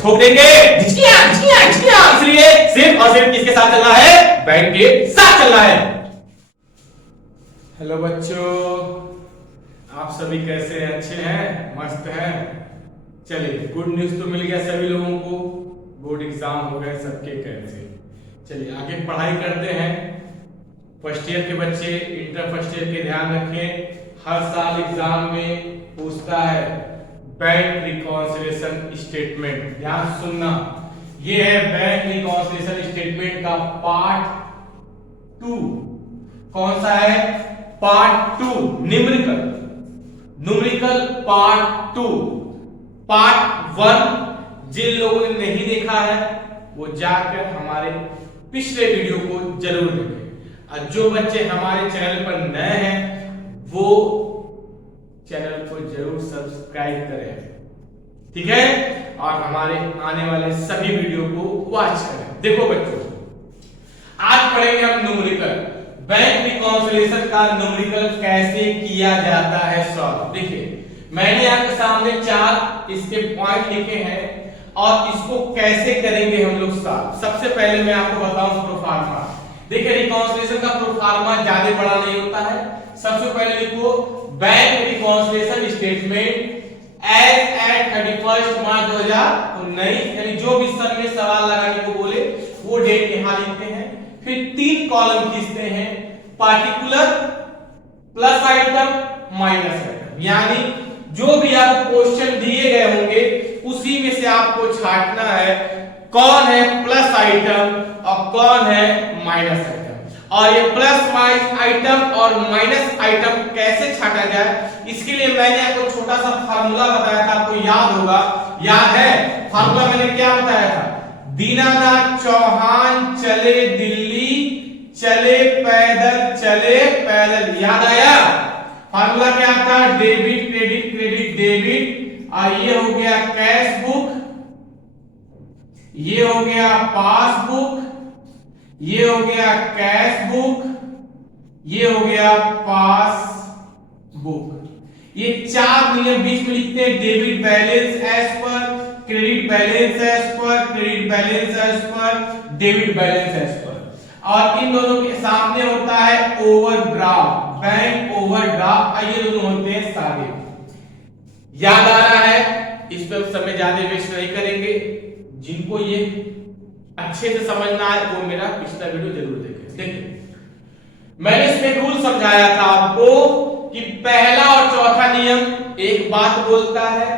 ठोक देंगे इसलिए सिर्फ और सिर्फ किसके साथ चलना है, बैंक के साथ चलना है। हेलो बच्चों, आप सभी कैसे हैं? अच्छे हैं, मस्त हैं। चलिए, गुड न्यूज तो मिल गया सभी लोगों को, बोर्ड एग्जाम हो गए सबके कैसे। चलिए आगे पढ़ाई करते हैं। फर्स्ट ईयर के बच्चे, इंटर फर्स्ट ईयर के ध्यान रखें, हर साल एग्जाम में पूछता है बैंक रिकॉन्सिलिएशन स्टेटमेंट। ध्यान सुनना, ये है बैंक रिकॉन्सिलिएशन स्टेटमेंट का पार्ट 2। कौन सा है? Part 2, numerical part 2। पार्ट 1 जिन लोगों ने नहीं देखा है वो जाकर हमारे पिछले वीडियो को जरूर देखें, और जो बच्चे हमारे चैनल पर नए हैं वो चैनल को जरूर सब्सक्राइब करें, ठीक है, और हमारे आने वाले सभी वीडियो को वॉच करें। देखो बच्चों, आज पढ़ेंगे हम न्यूमेरिकल, बैंक रिकॉन्सिलिएशन का न्यूमेरिकल कैसे किया जाता है सॉल्व। देखिए, मैंने आपके सामने 4 इसके पॉइंट लिखे हैं और इसको कैसे करेंगे हम लोग सॉल्व। सबसे पहले मैं आपको बताऊं प्रोफार्मा। देखिए, रिकॉन्सिलिएशन का प्रोफार्मा ज्यादा बड़ा नहीं होता है। सबसे पहले लिखो bank reconciliation statement as at 31 March 2019, यानी जो भी सर में सवाल लगाने को बोले वो डेट यहां लिखते हैं। फिर 3 कॉलम खींचते हैं, particular, plus item, minus item, यानी जो भी आपको क्वेश्चन दिए गए होंगे उसी में से आपको छांटना है कौन है प्लस आइटम और कौन है माइनस आइटम। और ये प्लस माइनस आइटम और माइनस आइटम कैसे छांटा जाए, इसके लिए मैंने आपको छोटा सा फार्मूला बताया था, आपको याद होगा, याद है? फार्मूला मैंने क्या बताया था? दीनानाथ चौहान चले दिल्ली, चले पैदल, याद आया? फार्मूला क्या था? डेबिट क्रेडिट, क्रेडिट डेबिट, और ये हो गया कैश बुक, ये हो गया पासबुक, ये हो गया कैश बुक, ये हो गया पासबुक। ये 4 नियम बीच में लिखते हैं, debit balance as per, credit balance as per, credit balance as per, debit balance as per. और इन दोनों के सामने होता है ओवरड्राफ्ट, बैंक ओवरड्राफ्ट, ये दोनों होते हैं सारे। याद आ रहा है? इस पर समय ज्यादा वेस्ट नहीं करेंगे। जिनको ये अच्छे से समझना है वो मेरा पिछला वीडियो जरूर देखें। देखिए, मैंने इसमें रूल समझाया था आपको कि पहला और चौथा नियम एक बात बोलता है,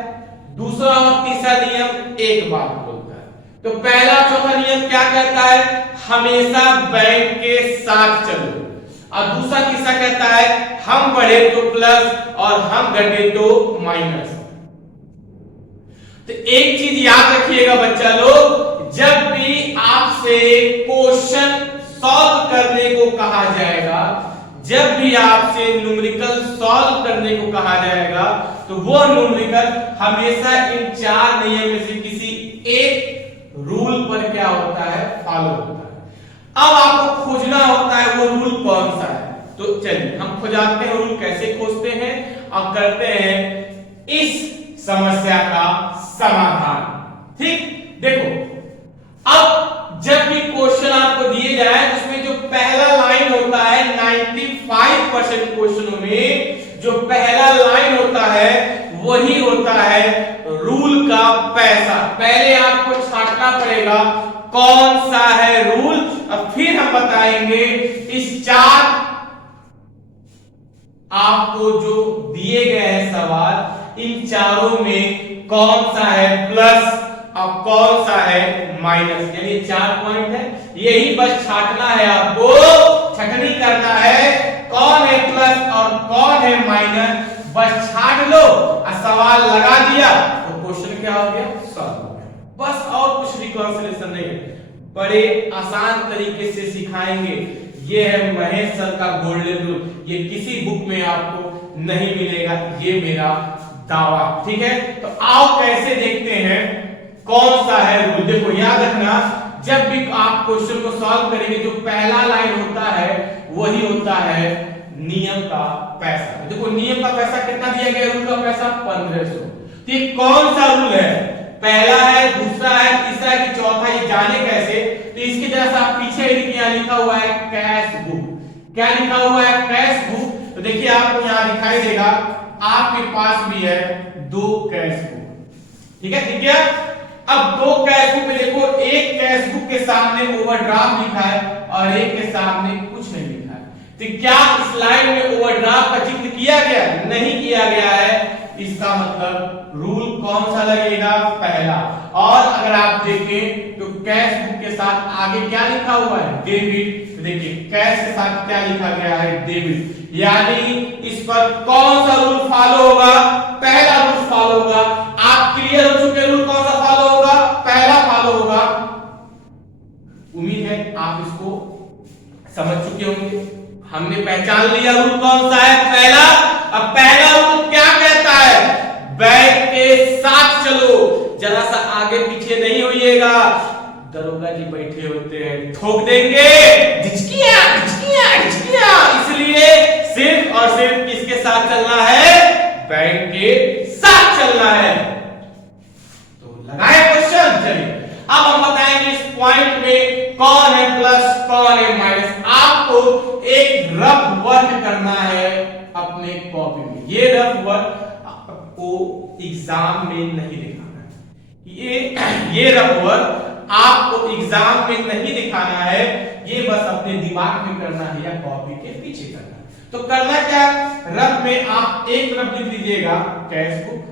दूसरा और तीसरा नियम एक बात बोलता है। तो पहला और चौथा नियम क्या कहता है? हमेशा बैंक के साथ चलो। और दूसरा तीसरा कहता है हम बढ़े तो प्लस और हम घटे तो माइनस। तो एक चीज याद रखिएगा बच्चा लोग, जब भी आपसे क्वेश्चन सॉल्व करने को कहा जाएगा, जब भी आपसे न्यूमेरिकल सॉल्व करने को कहा जाएगा, तो वो न्यूमेरिकल हमेशा इन 4 नियम में से किसी एक रूल पर क्या होता है? फॉलो होता है। अब आपको खोजना होता है वो रूल कौन सा है। तो चलिए हम खोजाते हैं रूल, कैसे खोजते हैं और करते हैं इस समस्या का समाधान। ठीक, देखो, अब जब भी क्वेश्चन आपको दिए जाए उसमें जो पहला लाइन होता है, 95% क्वेश्चनों में जो पहला लाइन होता है वही होता है रूल का पैसा। पहले आपको छांटना पड़ेगा कौन सा है रूल, और फिर हम बताएंगे इस 4 आपको जो दिए गए हैं सवाल, इन चारों में कौन सा है प्लस और कौन सा है माइनस। यानी 4 पॉइंट है, यही बस छांटना है, आपको छटनी करना है कौन है प्लस और कौन है माइनस। बस छांट लो और सवाल लगा दिया तो क्वेश्चन क्या हो गया? सॉल्व हो गया। बस और कुछ रिकॉन्सिलिएशन नहीं है, बड़े आसान तरीके से सिखाएंगे। ये है महेश सर का गोल्डन रूल, ये किसी बुक में आपको नहीं मिलेगा, ये मेरा दावा। ठीक है, तो आओ कैसे देखते हैं कौन सा है रूल। देखो याद रखना, जब भी आप क्वेश्चन को सॉल्व करेंगे जो पहला लाइन वही होता है नियम का पैसा। देखो नियम का पैसा कितना दिया गया, रूल का पैसा 1500। तो ये कौन सा रूल है, पहला है, दूसरा है, तीसरा है कि चौथा, ये जाने कैसे? तो इसके जैसा आप पीछे यहाँ लिखा हुआ है कैश बुक। क्या लिखा हुआ है, कैश बुक। तो देखिए आपको यहाँ दिखाई देगा, आपके पास भी है 2 कैश बुक, ठीक है, ठीक है। अब 2 कैश बुक में देखो, एक कैश बुक के सामने ओवरड्राफ्ट लिखा है और एक के सामने कुछ नहीं लिखा है। तो क्या इस लाइन में ओवरड्राफ्ट का जिक्र किया गया है? नहीं किया गया है। इसका मतलब रूल कौन सा लगेगा, पहला। और अगर आप देखें तो कैश बुक के साथ आगे क्या लिखा हुआ है, डेबिट। तो देखिए कैश के साथ क्या लिखा गया है, डेबिट। यानी इस पर कौन सा रूल फॉलो होगा, पहला रूल फॉलो होगा। आप क्लियर हो चुके, रूल कौन सा फॉलो होगा, पहला फॉलो होगा। उम्मीद है आप इसको समझ चुके होंगे। हमने पहचान लिया रूल कौन सा है, पहला। अब पहला रूल क्या कहता है, बैंक के साथ चलो, जरा सा आगे पीछे नहीं होइएगा। दरोगा जी बैठे होते हैं, ठोक देंगे, झिझकियां झिझकियां झिझकियां। इसलिए सिर्फ और सिर्फ किसके साथ चलना है, बैंक के साथ चलना है। तो लगाए क्वेश्चन। चलिए अब हम बताएंगे इस पॉइंट में कौन है प्लस, कौन है माइनस। आपको एक रफ वर्क करना है अपने कॉपी में। ये रफ वर्क आपको एग्जाम में नहीं दिखाना है। ये रफ वर्क आपको एग्जाम में नहीं दिखाना है, ये बस अपने दिमाग में करना है या कॉपी के पीछे करना है। तो करना क्या, रफ में आप एक तरफ लिख लीजिएगा कैश बुक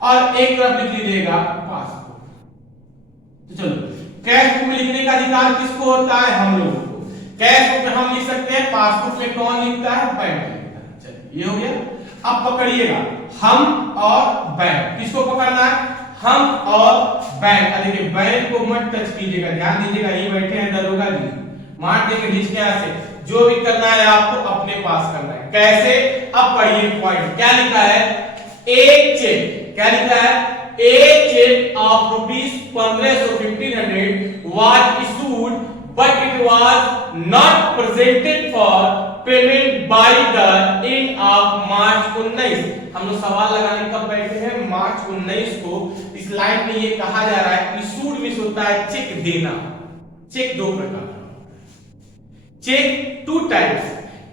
और एक तरफ लिख लीजिएगा पासबुक। तो चलो, कैश बुक में लिखने का अधिकार किसको होता है, हम लोगों को। कैश बुक में हम लिख सकते हैं, पासबुक में कौन लिखता है, बैंक लिखता है। चलिए ये हो गया। अब पकड़िएगा, हम और बैंक, किसको पकड़ना है, हम और बैंक। देखिए बैंक को मत टच कीजिएगा, ध्यान दीजिएगा, ये बैठे हैं दरोगा जी, मार देंगे नीचे से। जो भी करना है आपको अपने पास करना है। कैसे, अब पढ़िए पॉइंट क्या लिखा है, एक चेक, क्या लिखा है, एक check of ₹1500 was issued but it was not presented for payment by the end of March 19। हम लोग सवाल लगाने कब बैठे हैं, मार्च 19 को। इस लाइन में ये कहा जा रहा है इशूड मिस होता है चेक देना। चेक 2 प्रकार का, चेक 2 टाइप्स,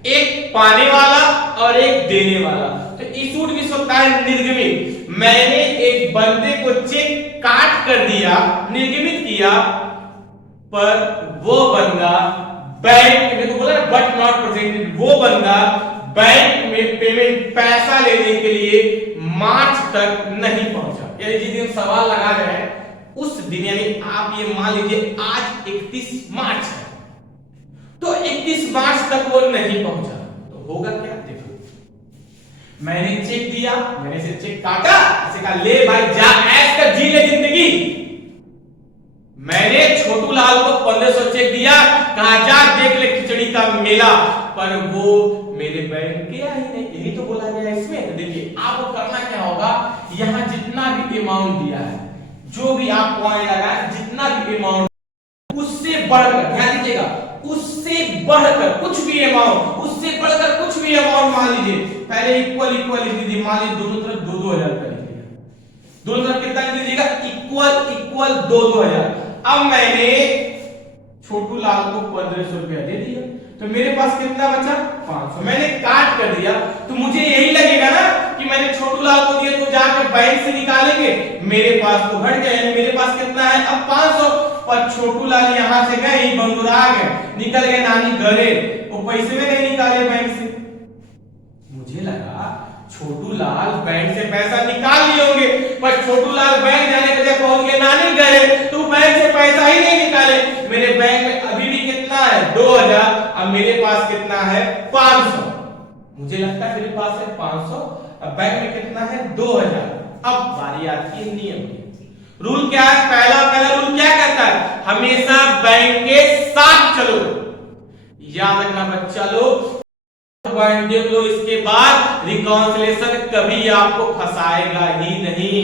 एक पाने वाला और एक देने वाला। तो इशूड मिस होता है निर्गमित। मैंने एक बंदे को चेक काट कर दिया, निर्गमित किया, पर वो बंदा बैंक में, तो बोला बट नॉट प्रेजेंटेड, वो बंदा बैंक में पेमेंट पैसा लेने के लिए मार्च तक नहीं पहुंचा। यानी जिस दिन सवाल लगा रहे हैं उस दिन, यानी आप ये मान लीजिए आज 31 मार्च है, तो 31 मार्च तक वो नहीं पहुंचा, तो होगा क्या, देखो मैंने चेक दिया, मैंने इसे चेक काटा, इसे कहा ले भाई जा ऐश कर जी ले जिंदगी। मैंने छोटू लाल को 1500 चेक दिया, कहा जा देख ले खिचड़ी का मेला, पर वो मेरे बैंक गया ही नहीं। यही तो बोला गया इसमें। तो देखिए आपको करना क्या होगा, यहाँ जितना भी अमाउंट दिया है, जो भी आप पॉइंट लगा, जितना भी अमाउंट उससे बढ़कर, ध्यान दीजिएगा, उससे बढ़कर कुछ भी अमाउंट, उससे बढ़कर कुछ भी अमाउंट मान लीजिए, पहले इक्वल इक्वल लिख दीजिए, मान लीजिए दोनों तरफ 2-2 हजार कर लीजिएगा, दोनों तरफ कितना लिख दीजिएगा, इक्वल इक्वल 2-2 हजार। अब मैंने छोटू लाल को 1500 रुपया दे दिया, तो मेरे पास कितना बचा, 500। मैंने काट कर दिया, तो मुझे यही लगेगा ना कि मैंने छोटू लाल को दिया, तो जाकर बैंक से निकालेंगे, मेरे पास तो घट गया, मेरे पास कितना है अब 500। पर छोटू लाल यहां से गए, बंगुरा गए, निकल गए नानी घरे, वो पैसे में नहीं निकाले बैंक से। मुझे लगा छोटू लाल बैंक से पैसा निकाल लिए होंगे, पर छोटू लाल बैंक जाने के लिए पहुंच गए नानी घरे, तो बैंक से पैसा ही नहीं निकाले। मेरे बैंक में अभी भी कितना है, 2000, अब मेरे पास कितना है, 500। मुझे लगता है मेरे पास है 500, अब बैंक में कितना है, 2000। अब बारी आती है नियम की। रूल क्या है, पहला रूल क्या कहता है, हमेशा बैंक के साथ चलो। याद रखना बच्चा लोग, पॉइंट देख लो, इसके बाद रिकॉन्सिलेशन कभी आपको फंसाएगा ही नहीं।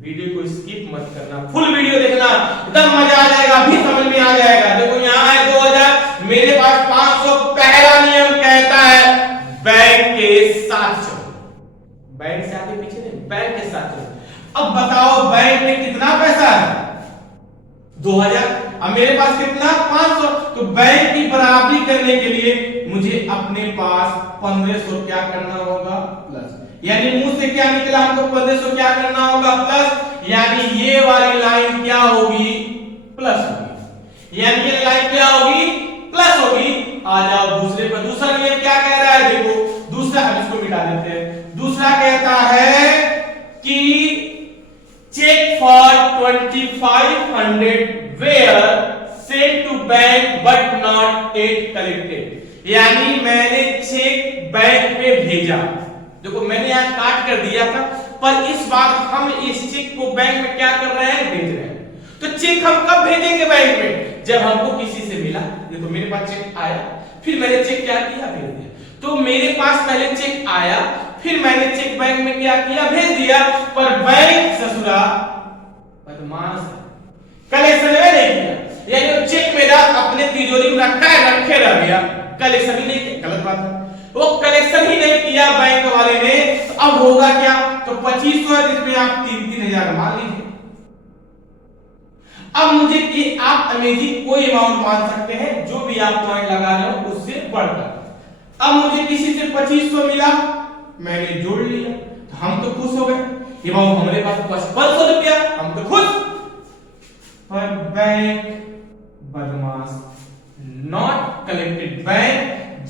वीडियो को स्किप मत करना, फुल वीडियो देखना, एकदम मजा आ जाएगा, भी समझ में आ जाएगा। देखो यहाँ है 2000, मेरे पास 2000। अब मेरे पास कितना 500, तो बैंक की बराबरी करने के लिए मुझे अपने पास 1500 क्या करना होगा प्लस, यानी मुंह से क्या निकला हमको 1500 क्या करना होगा प्लस, यानी ये वाली लाइन क्या होगी प्लस होगी, यानी ये लाइन क्या होगी प्लस होगी। आ जाओ दूसरे पर, दूसरा नियम क्या कह रहा है देखो, दूसरा हम इसको मिटा देते हैं। दूसरा कहता है कि cheque for 2500 were sent to bank but not at collected, यानी मैंने चेक बैंक में भेजा, देखो मैंने यहां काट कर दिया था, पर इस बार हम इस चेक को बैंक में क्या कर रहे हैं भेज रहे हैं। तो चेक हम कब भेजेंगे बैंक में, जब हमको किसी से मिला, देखो मेरे पास चेक आया, फिर मैंने चेक क्या किया भेज दिया। तो मेरे पास पहले चेक आया, फिर मैंने चेक बैंक में क्या किया भेज दिया, पर बैंक ससुरा बदमाश कलेक्शन में नहीं किया, यानी चेक मेरा अपने तिजोरी में रखा है, रखे रह गया, कलेक्शन ही नहीं किया, गलत बात है, वो कलेक्शन ही नहीं किया बैंक वाले ने। तो अब होगा क्या, तो 2500 है, इसमें आप 3-3000 मान लीजिए। अब मुझे कि आप अमेजिंग कोई अमाउंट मान सकते हैं, जो भी आप पॉइंट लगा रहे हो उससे बढ़कर। अब मुझे किसी से 2500 मिला, मैंने जोड़ लिया, तो हम तो खुश हो गए कि बाबू हमारे पास 5500 रुपया, हम तो खुश। पर बैंक बदमाश, नॉट कलेक्टेड, बैंक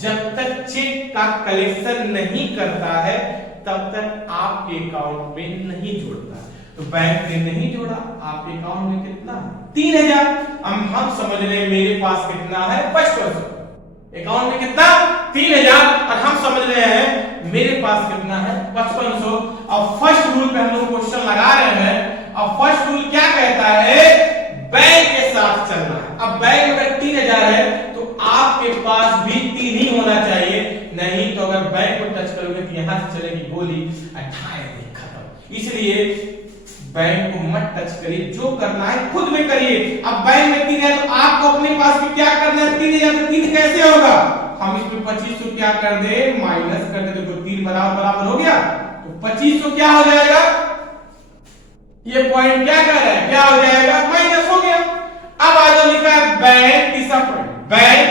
जब तक चेक का कलेक्शन नहीं करता है तब तक आपके अकाउंट में नहीं जोड़ता। तो बैंक ने नहीं जोड़ा, आपके अकाउंट में कितना 3000। हम समझ रहे हैं मेरे पास कितना है 5500, अकाउंट में कितना 3000, और हम समझ रहे हैं मेरे पास कितना है 5500। अब फर्स्ट रूल पे हम लोग क्वेश्चन लगा रहे हैं। अब फर्स्ट रूल क्या कहता है, बैंक के साथ चलना है। अब बैंक में अगर 3000 है तो आपके पास भी 3 ही होना चाहिए, नहीं तो अगर बैंक को टच करोगे तो यहां से चलेगी गोली, 28 खत्म। इसलिए बैंक को मत टच करिए, जो करना है खुद में करिए। अब बैंक में 3 है तो आपको अपने पास भी क्या करना है 3000, तो 3 कैसे होगा, हम इसमें 2500 क्या कर दे माइनस कर दे, तो 3 बराबर बराबर हो गया, तो 2500 क्या हो जाएगा, ये पॉइंट क्या कर रहा है क्या हो जाएगा माइनस हो गया। अब आगे लिखा है बैंक, तीसरा point, bank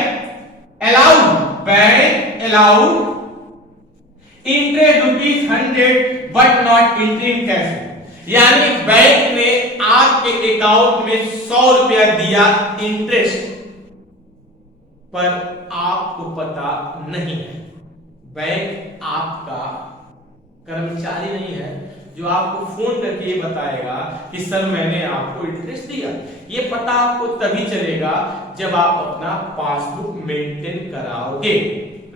allowed interest ₹100 but not interest cash, यानी बैंक ने आपके अकाउंट में 100 रुपया दिया इंटरेस्ट, पर आपको पता नहीं है, बैंक आपका कर्मचारी नहीं है जो आपको फोन करके ये बताएगा कि सर मैंने आपको इंटरेस्ट दिया। ये पता आपको तभी चलेगा जब आप अपना पासबुक मेंटेन कराओगे।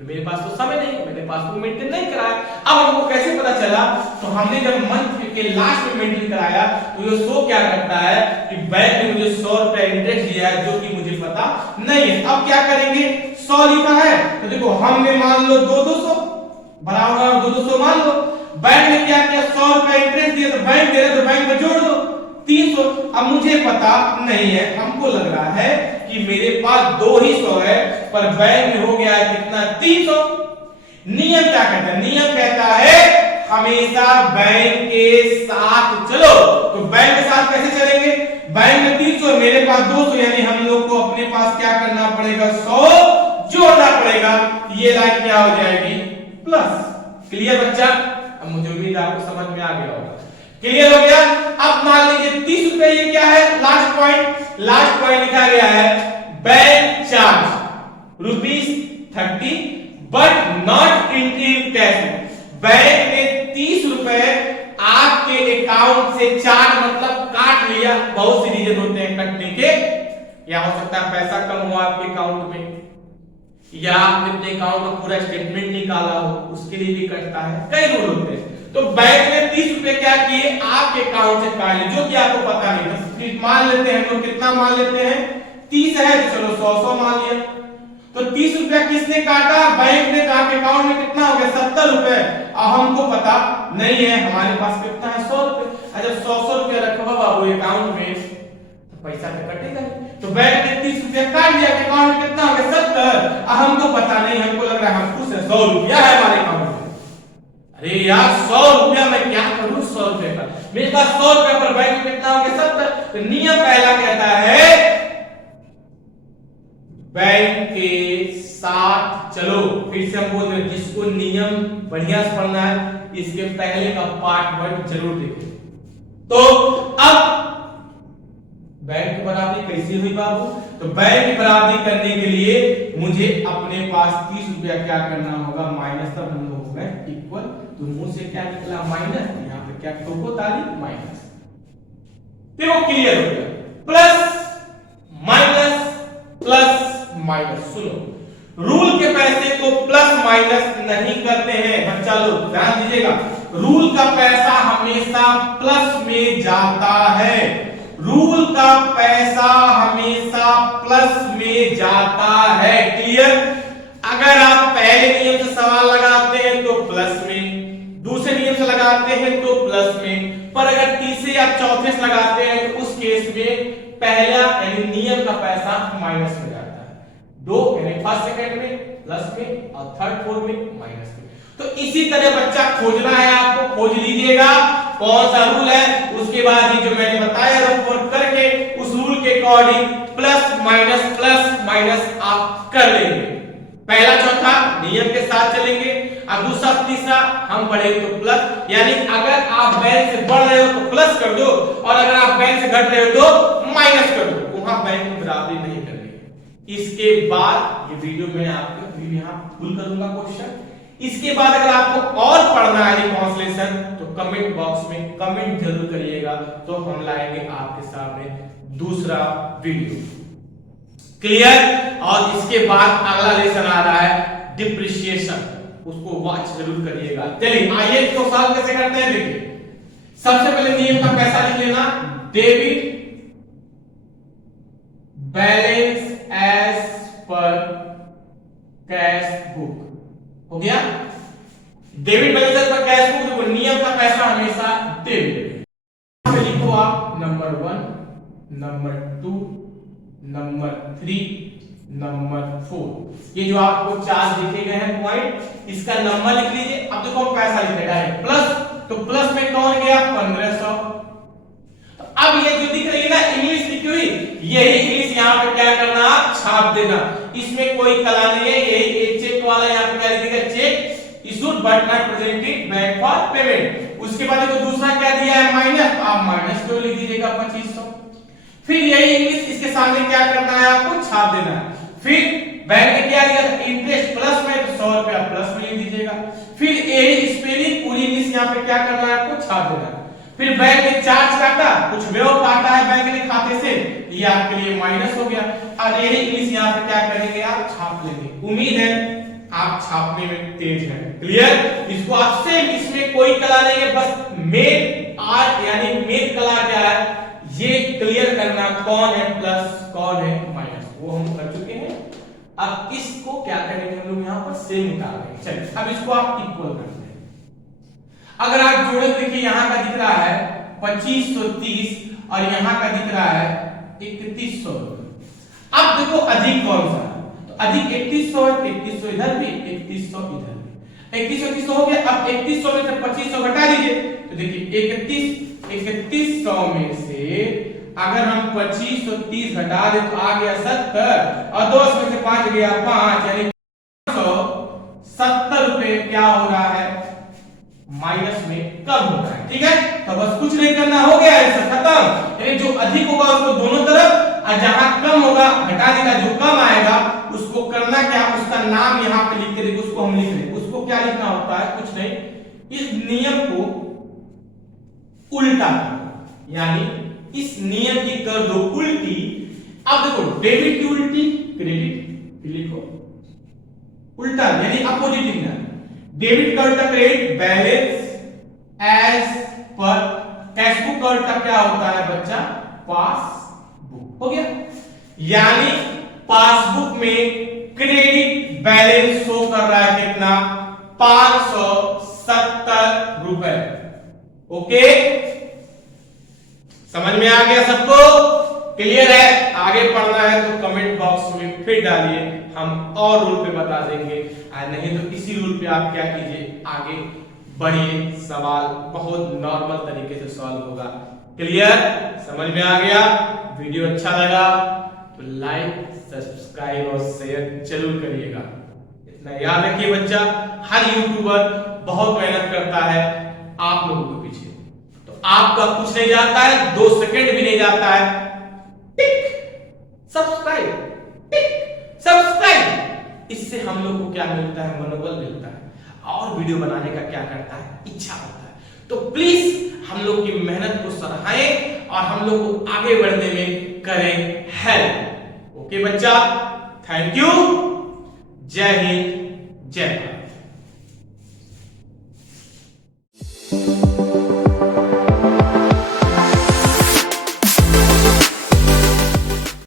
मेरे पास तो समय नहीं, मैंने पासबुक मेंटेन नहीं कराया। अब हमको कैसे पता चला, तो हमने जब मंथ के लास्ट में मेंटेन कराया तो ये शो क्या करता है कि बैंक ने मुझे 100 रुपया इंटरेस्ट दिया है, जो कि मुझे पता नहीं है। अब क्या करेंगे, 100 लिखा है तो देखो हमने मान लो 200 बराबर 200 मान लो, बैंक ने क्या किया 100 रुपया इंटरेस्ट दिया, तो बैंक दे रहे तो बैंक में जोड़ दो 300। अब मुझे पता नहीं है, हमको लग रहा है कि मेरे पास 2 ही 100 है, पर बैंक में हो गया है कितना 300। नियम क्या कहता है, नियम कहता है हमेशा बैंक के साथ चलो। तो बैंक के साथ कैसे चलेंगे, बैंक में 300 मेरे पास 200, यानी हम लोग को अपने पास क्या करना पड़ेगा 100 जोड़ना पड़ेगा, ये लाइन क्या हो जाएगी प्लस। क्लियर बच्चा, अब मुझे उम्मीद है आपको समझ में आ गया होगा, क्लियर हो गया। अब मान लीजिए 30 रुपए, ये क्या है लास्ट पॉइंट लिखा गया है bank charge ₹30 but not in cash. Bank ने 30 रुपए आपके अकाउंट से चार्ज मतलब काट लिया, बहुत सी रीजन होते हैं कटने के, या हो सकता है पैसा कम हुआ आपके अकाउंट में, या अपने अकाउंट का पूरा स्टेटमेंट निकाला हो, उसके लिए भी कटता है, कई रूल होते हैं। तो बैंक ने 30 रुपए क्या किए आपके अकाउंट से काट लिए, जो कि आपको पता नहीं था। मान लेते हैं हम कितना मान लेते हैं 30 है, तो चलो 100 मान लिया। तो 30 रुपया किसने काटा, बैंक ने, आपके अकाउंट में कितना हो गया 70 रुपए। अब हमको पता नहीं है, हमारे पास कितना है 100 रुपए। जब 100 रुपया रखा बाबू अकाउंट में तो पैसा तो कटेगा। तो बैंक ने 30 रुपया काट दिया, अकाउंट में कितना हो गया 70। अब हमको पता नहीं, हमको लग रहा है हम खुश है 100 रुपया है हमारे अकाउंट में। अरे यार 100 रुपया मैं क्या करूं 100 रुपए का, मेरे पास 100 रुपया पर बैंक में कितना हो गया 70। तो नियम पहला कहता है बैंक के साथ चलो। फिर से हम बोल रहे हैं, जिसको नियम बढ़िया से पढ़ना है इसके पहले का पार्ट वर्ड जरूर देखें। तो अब बैंक की बराबरी कैसे हुई बाबू? तो बैंक की बराबरी करने के लिए मुझे अपने पास 30 रुपया क्या करना होगा, माइनस, तब हम लोग हो गए इक्वल। तो मुंह से क्या निकला, माइनस, यहाँ पे क्या ठोको ताली, माइनस। देखो क्लियर हो गया, प्लस माइनस प्लस माइनस। सुनो, रूल के पैसे को प्लस माइनस नहीं करते हैं बच्चा लोग, ध्यान दीजिएगा। रूल का पैसा हमेशा प्लस में जाता है, रूल का पैसा हमेशा प्लस में जाता है। क्लियर? अगर आप पहले नियम से सवाल लगाते हैं तो प्लस में, दूसरे नियम से लगाते हैं तो प्लस में, पर अगर तीसरे या चौथे से लगाते हैं तो उस केस में पहला यानी नियम का पैसा माइनस में जाता है, दो यानी फर्स्ट सेकंड में प्लस में और थर्ड फोर्थ में माइनस में। तो इसी तरह बच्चा खोजना है आपको, खोज लीजिएगा कौन सा रूल है, उसके बाद ये जो मैंने बताया रफ वर्क करके उस रूल के अकॉर्डिंग प्लस माइनस आप कर लेंगे। पहला चौथा नियम के साथ चलेंगे, अब दूसरा तीसरा हम पढ़े तो प्लस, यानी अगर आप बैंक से बढ़ रहे हो तो प्लस कर दो और अगर आप बैंक से घट रहे हो तो माइनस कर दो, वहां बैंक की बराबरी नहीं करनी। इसके बाद ये वीडियो मैं आपको यहां फुल करूंगा क्वेश्चन। इसके बाद अगर आपको और पढ़ना है ट्रांसलेशन तो कमेंट बॉक्स में कमेंट जरूर करिएगा, तो हम लाएंगे आपके सामने दूसरा वीडियो। क्लियर? और इसके बाद अगला लेसन आ रहा है डिप्रिसिएशन, उसको वॉच जरूर करिएगा। चलिए आइए तो सॉल्व कैसे करते हैं, देखिए। सबसे पहले नियम का पैसा लिख लेना, debit balance as per cash book, हो गया। Debit balance as per cash book, देखो नियम का पैसा हमेशा डेबिट। लिखो आप नंबर 1, नंबर 2, नंबर 3, नंबर 4। ये जो आपको चार लिखे गए हैं पॉइंट, इसका नंबर लिख लीजिए। अब देखो हम पैसा लिख रहे हैं प्लस, तो प्लस में कौन गया 1500। तो अब ये जो दिख रही है ना इंग्लिश लिखी हुई, यही इंग्लिश यहाँ पे क्या करना, छाप देना, इसमें कोई कला नहीं है। यही चेक वाला यहाँ पे क्या लिखेगा, check issued but not presented bank for payment. उसके बाद देखो दूसरा क्या दिया है माइनस, आप माइनस क्यों लिख दीजिएगा 2500। फिर यही इंग्लिश इसके सामने क्या करना है, आपको छाप देना है। फिर बैंक ने क्या दिया था, इंटरेस्ट प्लस में, तो 100 रुपया प्लस में लिख दीजिएगा। फिर यही स्पेलिंग पूरी इंग्लिश यहाँ पे क्या करना है, आपको छाप देना है। फिर बैंक ने चार्ज काटा, कुछ व्यय काटा है बैंक ने खाते से, ये आपके लिए माइनस हो गया। और यही इंग्लिश यहाँ पे क्या करेंगे, आप छाप लेंगे। उम्मीद है आप छापने में तेज हैं। क्लियर? इसको आप सेम, इसमें कोई कला नहीं है, बस मेन आर्ट यानी मेन कला क्या है ये क्लियर करना, कौन है प्लस कौन है माइनस, वो हम कर चुके हैं। अब इसको क्या करेंगे हम लोग, यहाँ पर सेम निकाल देंगे। चलिए अब इसको आप इक्वल करते हैं। अगर आप जोड़े देखिए, यहाँ का दिख रहा है 2530 और यहाँ का दिख रहा है 3100। अब देखो अधिक कौन सा है, तो अधिक 3100 है, 3100 इधर भी 3100 इधर भी, 3100 हो गया। अब 3100 में से 2500 घटा दीजिए, तो देखिए 3100 में से अगर हम 2530 घटा दे तो आ गया 70 और 2 में से 5 गया 5, यानी 570 रुपए क्या हो रहा है, माइनस में कम हो रहा है। ठीक है, तो बस कुछ नहीं करना, हो गया ऐसा खत्म। यानी जो अधिक होगा उसको दोनों तरफ, और जहां कम होगा घटा देगा, जो कम आएगा उसको करना क्या, उसका नाम यहाँ पे लिख के देखो, उसको हम लिख रहे हैं। उसको क्या लिखना होता है, कुछ नहीं, इस नियम को उल्टा, यानी इस नियम की कर दो उल्टी। अब देखो डेबिट की उल्टी क्रेडिट लिखो, उल्टा यानी अपोजिट लिखना। डेबिट का उल्टा credit, balance as per cash book का उल्टा क्या होता है बच्चा, पासबुक। हो गया, यानी पासबुक में क्रेडिट बैलेंस शो कर रहा है कितना, 570 रुपए। ओके, समझ में आ गया सबको, क्लियर है? आगे पढ़ना है तो कमेंट बॉक्स में फिर डालिए, हम और रूल पे बता देंगे, नहीं तो इसी रूल पे आप क्या कीजिए, आगे बढ़िए, सवाल बहुत नॉर्मल तरीके से सॉल्व होगा। क्लियर? समझ में आ गया? वीडियो अच्छा लगा तो लाइक सब्सक्राइब और शेयर जरूर करिएगा। इतना याद रखिए बच्चा, हर यूट्यूबर बहुत मेहनत करता है आप लोगों के पीछे, तो आपका कुछ नहीं जाता है, 2 सेकंड भी नहीं जाता है, टिक सब्सक्राइब, टिक सब्सक्राइब। इससे हम लोग को क्या मिलता है? मनोबल मिलता है, और वीडियो बनाने का क्या करता है? इच्छा होता है। तो प्लीज हम लोग की मेहनत को सराहें और हम लोग को आगे बढ़ने में करें हेल्प। ओके बच्चा, थैंक यू, जय हिंद, जय भारत।